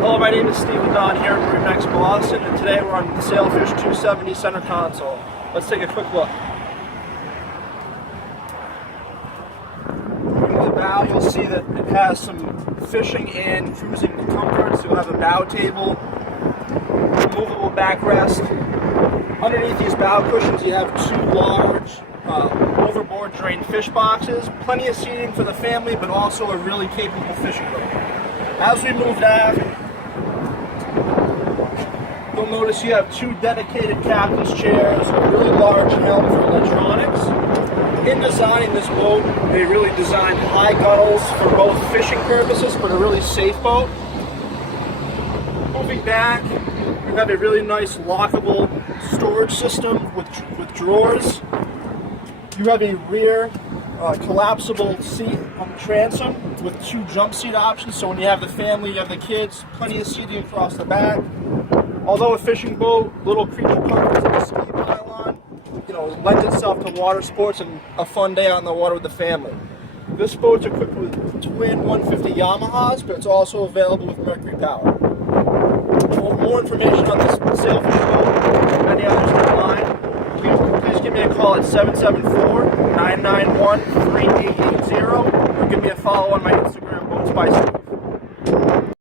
Hello, my name is Steve and Don here at MarineMax Boston, and today we're on the Sailfish 270 center console. Let's take a quick look. In the bow, you'll see that it has some fishing and cruising comforts. You'll have a bow table, removable backrest. Underneath these bow cushions, you have two large overboard drained fish boxes. Plenty of seating for the family, but also a really capable fishing boat. As we move aft, you'll notice you have two dedicated captain's chairs, a really large helm for electronics. In designing this boat, they really designed high gunnels for both fishing purposes, but a really safe boat. Moving back, you have a really nice lockable storage system with drawers. You have a rear collapsible seat on the transom with two jump seat options, so when you have the family, you have the kids, plenty of seating across the back. Although a fishing boat, little creature comforts and a ski pylon, lends itself to water sports and a fun day on the water with the family. This boat's equipped with twin 150 Yamahas, but it's also available with Mercury power. For more information on this Sailfish boat and any others online, please give me a call at 774-991-3880 or give me a follow on my Instagram, Boats by Steve.